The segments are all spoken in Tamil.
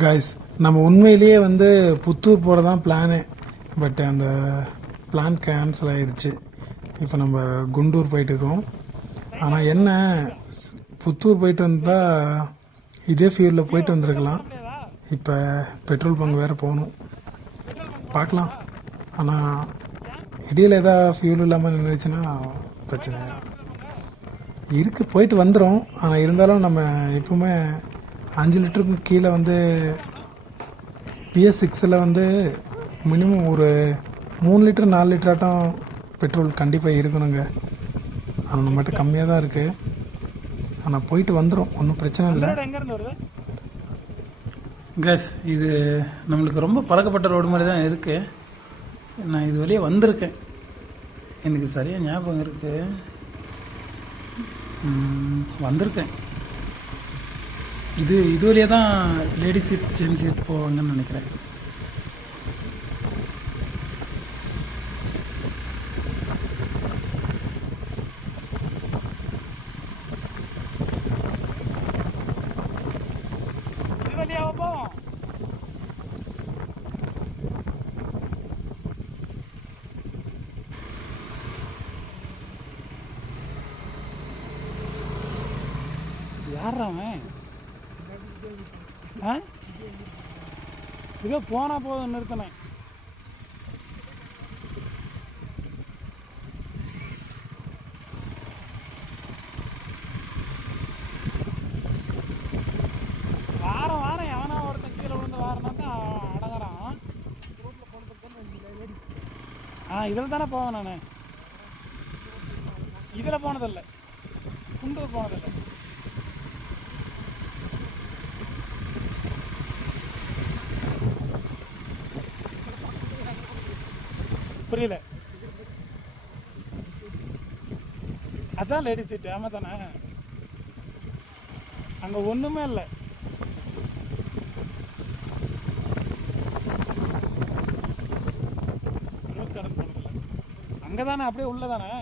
காய்ஸ், நம்ம உண்மையிலேயே புத்தூர் போகிற தான் பிளானு. பட் அந்த பிளான் கேன்சல் ஆயிடுச்சு. இப்போ நம்ம குண்டூர் போயிட்டுருக்கோம். ஆனால் என்ன, புத்தூர் போயிட்டு வந்தால் இதே ஃபியூலில் போயிட்டு வந்திருக்கலாம். இப்போ பெட்ரோல் பங்க் வேறு போகணும், பார்க்கலாம். ஆனால் இடையில் ஏதாவது ஃபியூல் இல்லாமல் நின்றுச்சுன்னா பிரச்சனை இருக்குது. போயிட்டு வந்துடும். ஆனால் இருந்தாலும் நம்ம எப்பவுமே 5 லிட்டருக்கும் கீழே PS6ல் மினிமம் ஒரு 3 லிட்டர் 4 லிட்டர் ஆட்டம் பெட்ரோல் கண்டிப்பாக இருக்கணுங்க. ஆனால் நம்மகிட்ட கம்மியாக தான் இருக்குது. ஆனால் போயிட்டு வந்துடும், ஒன்றும் பிரச்சனை இல்லை. கேஸ், இது நம்மளுக்கு ரொம்ப பழக்கப்பட்ட ரோடு மாதிரி தான் இருக்குது. நான் இது வழியே வந்திருக்கேன், எனக்கு சரியாக ஞாபகம் இருக்குது. வந்திருக்கேன். இது வழியாக தான் லேடிஸ் சீட் ஜென்ஸ் சீட் போவாங்கன்னு நினைக்கிறேன். யாராவன் இதோ போனா போதும் நிறுத்தினேன். வாரம் எவனா ஒருத்தன் கீழே விழுந்து வாரனா தான் அடங்குறான். இதில் தானே போவேன் நான். இதில் போனதில்லை, குண்டூர் போனதில்லை. புரியல. அதான் லேடிஸ் சீட். ஆமா தானே, அங்க ஒண்ணுமே இல்லை. அங்கதானே, அப்படியே உள்ளதானே.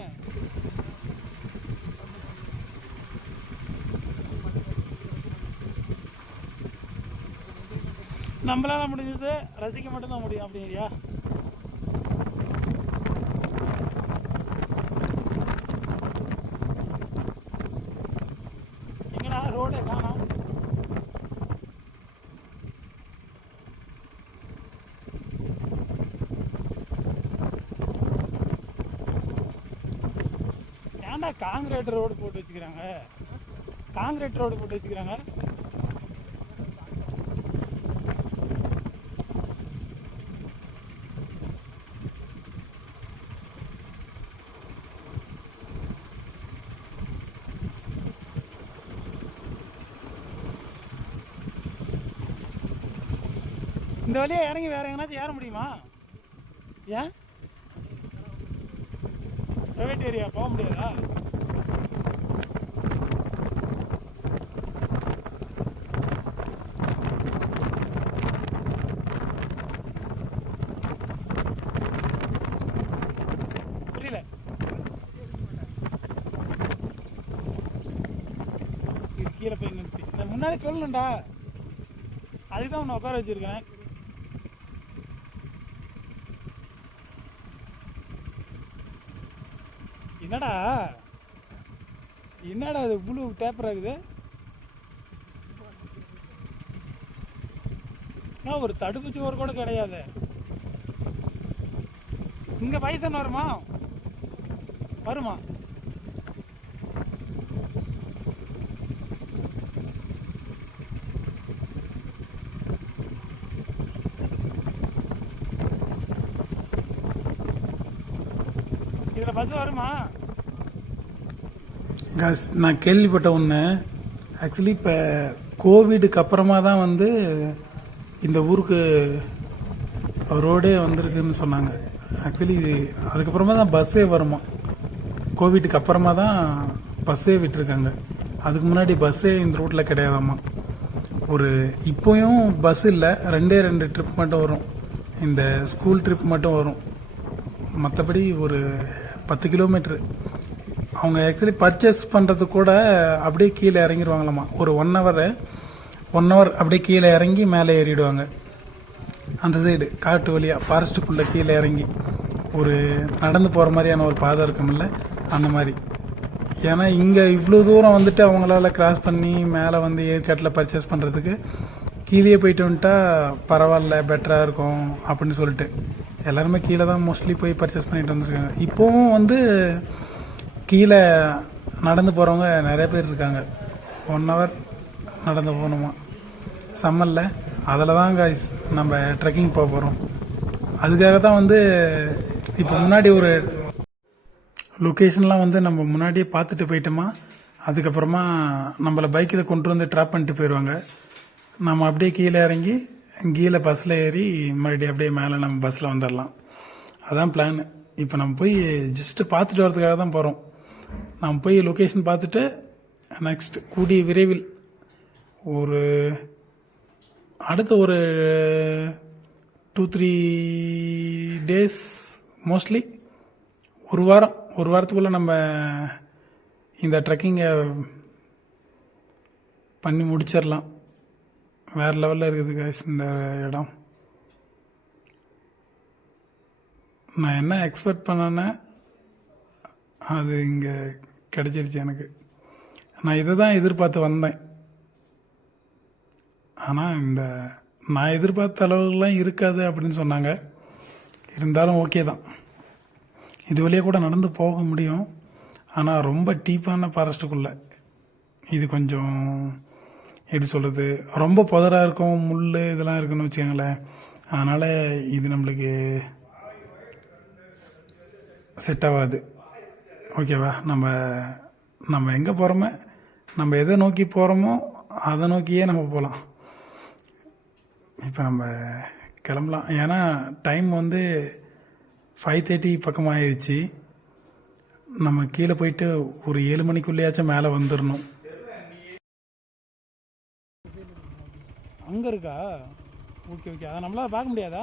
நம்மளால முடிஞ்சது ரசிக்க மட்டும்தான் முடியும் அப்படிங்கிறியா? ரோடே காணோம். ஏன்டா காங்கிரீட் ரோடு போட்டு வச்சுக்கிறாங்க? காங்கிரீட் ரோடு போட்டு வச்சுக்கிறாங்க. இந்த வழியாக இறங்கி வேற எங்கேனாச்சும் ஏற முடியுமா? ஏன் ப்ரைவேட் ஏரியா போக முடியாதா? புரியல. கீழே போய் நிறுத்தி முன்னாடி சொல்லணும்டா, அதுதான் உன்னை உட்கார வச்சிருக்கேன். என்னடா அது புளு டேப்பர் ஆகுது? ஒரு தடுப்பு சுவர் கூட கிடையாது. இங்க பைசன் வருமா? வருமா? இதுல பஸ் வருமா? காஸ், நான் கேள்விப்பட்ட ஒன்று. ஆக்சுவலி இப்போ கோவிடுக்கு அப்புறமா தான் இந்த ஊருக்கு ரோடே வந்திருக்குன்னு சொன்னாங்க. ஆக்சுவலி அதுக்கப்புறமா தான் பஸ்ஸே வருமா. கோவிடுக்கு அப்புறமா தான் பஸ்ஸே விட்டுருக்காங்க. அதுக்கு முன்னாடி பஸ்ஸே இந்த ரோட்டில் கிடையாதாம்மா. இப்போயும் பஸ் இல்லை, 2 ட்ரிப் மட்டும் வரும். இந்த ஸ்கூல் ட்ரிப் மட்டும் வரும். மற்றபடி ஒரு 10 கிலோமீட்ரு. அவங்க ஆக்சுவலி பர்ச்சேஸ் பண்ணுறது கூட அப்படியே கீழே இறங்கிடுவாங்களாம்மா. ஒரு 1 ஹவர் 1 ஹவர் அப்படியே கீழே இறங்கி மேலே ஏறிடுவாங்க. அந்த சைடு காட்டு வழியாக ஃபாரஸ்ட்டுக்குள்ளே கீழே இறங்கி ஒரு நடந்து போகிற மாதிரியான ஒரு பாதை இருக்கும்ல, அந்த மாதிரி. ஏன்னா இங்கே இவ்வளோ தூரம் வந்துட்டு அவங்களால கிராஸ் பண்ணி மேலே வந்து ஏற்காட்டில் பர்ச்சேஸ் பண்ணுறதுக்கு கீழே போயிட்டு வந்துட்டா பரவாயில்ல, பெட்டராக இருக்கும் அப்படின்னு சொல்லிட்டு எல்லாருமே கீழே தான் மோஸ்ட்லி போய் பர்ச்சேஸ் பண்ணிட்டு வந்துருக்காங்க. இப்போவும் வந்து கீழே நடந்து போகிறவங்க நிறைய பேர் இருக்காங்க. 1 ஹவர் நடந்து போகணுமா சம்மரில். அதில் தான் guys நம்ம ட்ரெக்கிங் போக போகிறோம். அதுக்காக தான் வந்து இப்போ முன்னாடி ஒரு லொக்கேஷன்லாம் வந்து நம்ம முன்னாடியே பார்த்துட்டு போயிட்டோமா, அதுக்கப்புறமா நம்மளை பைக்கில் கொண்டு வந்து ட்ராப் பண்ணிட்டு போயிடுவாங்க. நம்ம அப்படியே கீழே இறங்கி கீழே பஸ்ஸில் ஏறி மறுபடியும் அப்படியே மேலே நம்ம பஸ்ஸில் வந்துடலாம். அதான் பிளான். இப்போ நம்ம போய் ஜஸ்ட்டு பார்த்துட்டு வரதுக்காக தான் போகிறோம். நம்ம போய் லொக்கேஷன் பார்த்துட்டு நெக்ஸ்ட் கூடிய விரைவில் ஒரு அடுத்த ஒரு 2-3 டேஸ், மோஸ்ட்லி ஒரு வாரத்துக்குள்ளே நம்ம இந்த ட்ரெக்கிங்கை பண்ணி முடிச்சிடலாம். வேறு லெவலில் இருக்குது guys இந்த இடம். நான் என்ன எக்ஸ்பெக்ட் பண்ணேன்னா அது இங்கே கிடச்சிருச்சு எனக்கு. நான் இதை தான் எதிர்பார்த்து வந்தேன். ஆனால் நான் எதிர்பார்த்த அளவுலாம் இருக்காது அப்படின்னு சொன்னாங்க. இருந்தாலும் ஓகே தான், இது வழியாக கூட நடந்து போக முடியும். ஆனால் ரொம்ப டீப்பான ஃபாரஸ்ட்டுக்குள்ளே இது கொஞ்சம் எப்படி சொல்கிறது, ரொம்ப புதராக இருக்கும், முள் இதெல்லாம் இருக்குன்னு வச்சுக்கோங்களேன். அதனால் இது நம்மளுக்கு செட் ஆகாது. ஓகேவா? நம்ம எங்கே போகிறோமோ, நம்ம எதை நோக்கி போகிறோமோ அதை நோக்கியே நம்ம போகலாம். இப்போ நம்ம கிளம்பலாம். ஏன்னா டைம் வந்து 5:30 பக்கம் ஆயிடுச்சு. நம்ம கீழே போயிட்டு ஒரு 7 மணிக்குள்ளேயாச்சும் மேலே வந்துடணும். அங்கே இருக்கா? Okay okay. அதை நம்மளால் பார்க்க முடியாதா?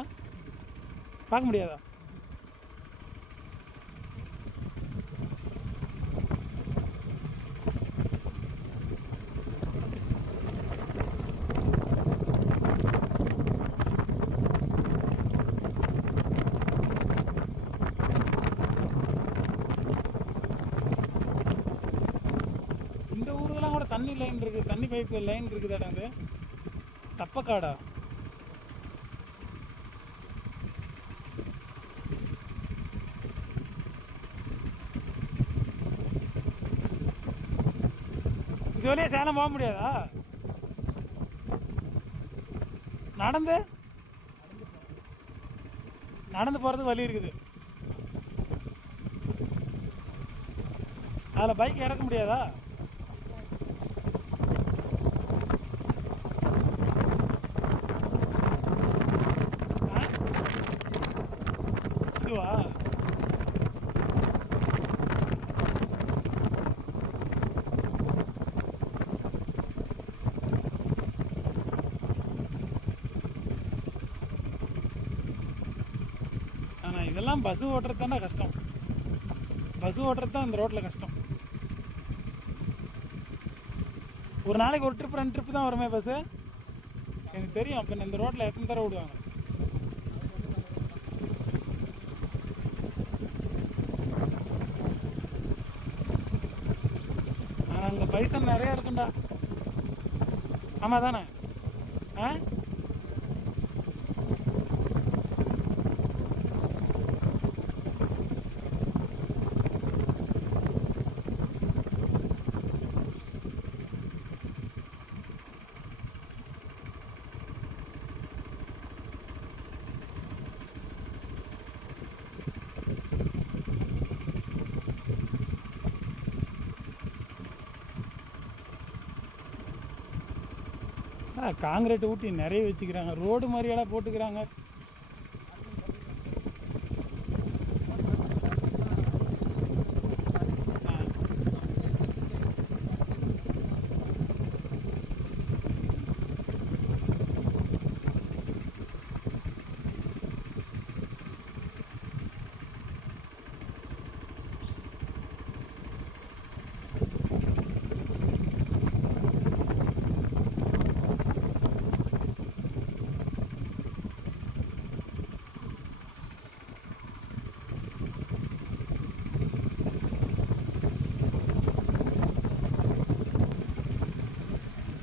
இந்த ஊருக்கெல்லாம் கூட தண்ணி லைன் இருக்குது, தண்ணி பைப்பு லைன் இருக்குதாடா? அது தப்பக்காடா? இது வழியே சேலம் போக முடியாதா? நடந்து போகிறதுக்கு வழி இருக்குது. அதில் பைக் இறக்க முடியாதா? இதுவா? ஆனால் இதெல்லாம் பஸ் ஓட்டுறது தானே கஷ்டம். பஸ் ஓட்டுறது தான் இந்த ரோட்டில் கஷ்டம். ஒரு நாளைக்கு ஒரு ட்ரிப் 2 ட்ரிப்பு தான் வருமே பஸ்ஸு. எனக்கு தெரியும். அப்போ இந்த ரோட்டில் எத்தனை தடவை விடுவாங்க. ஆனால் அங்கே பைசன் நிறையா இருக்குண்டா. ஆமாம் தானே? ஆ, காங்கிரீட் ஊட்டி நிறைய வச்சுக்கிறாங்க. ரோடு மாதிரியெல்லாம் போட்டுக்கிறாங்க.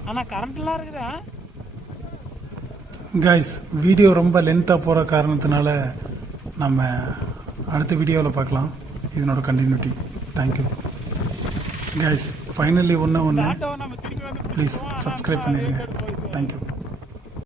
ஆனால் கரண்ட்லாம் இருக்குதா? கைஸ் வீடியோ ரொம்ப லென்த்தாக போகிற காரணத்தினால நம்ம அடுத்த வீடியோவில் பார்க்கலாம் இதனோட கண்டினியூட்டி. Thank you guys. ஃபைனலி ஒன்று ஆட்டோவை நம்ம திரும்பி வந்து ப்ளீஸ் சப்ஸ்கிரைப் பண்ணிடுங்க. தேங்க்யூ.